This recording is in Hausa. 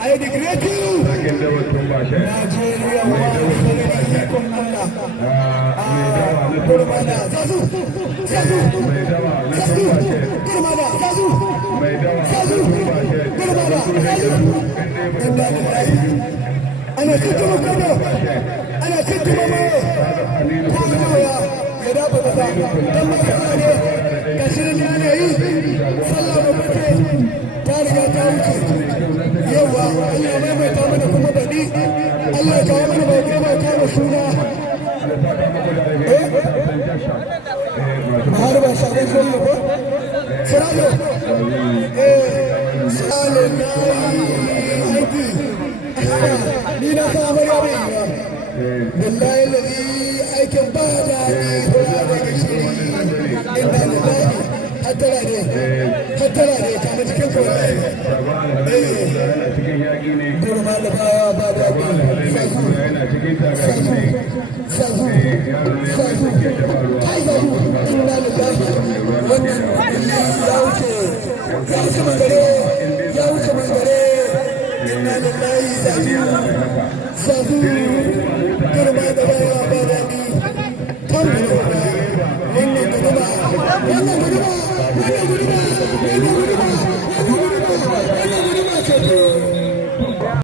I regret you. Nigeria, أنا كنت مكانه أنا كنت مماه يا رب بابا لما كان كسرني أنا صلى ببكي تارجع تاوتي يوا الله ما يتامنا كم بدي الله يتامنا بكي ما كان شونا مهاربا شاهد شويه سلامه سلامه Nina Kamar Yabi, Billahi Ladi, I can buy that. Hatarade, come to kill Gurumala Baba, Sazu, Sazu,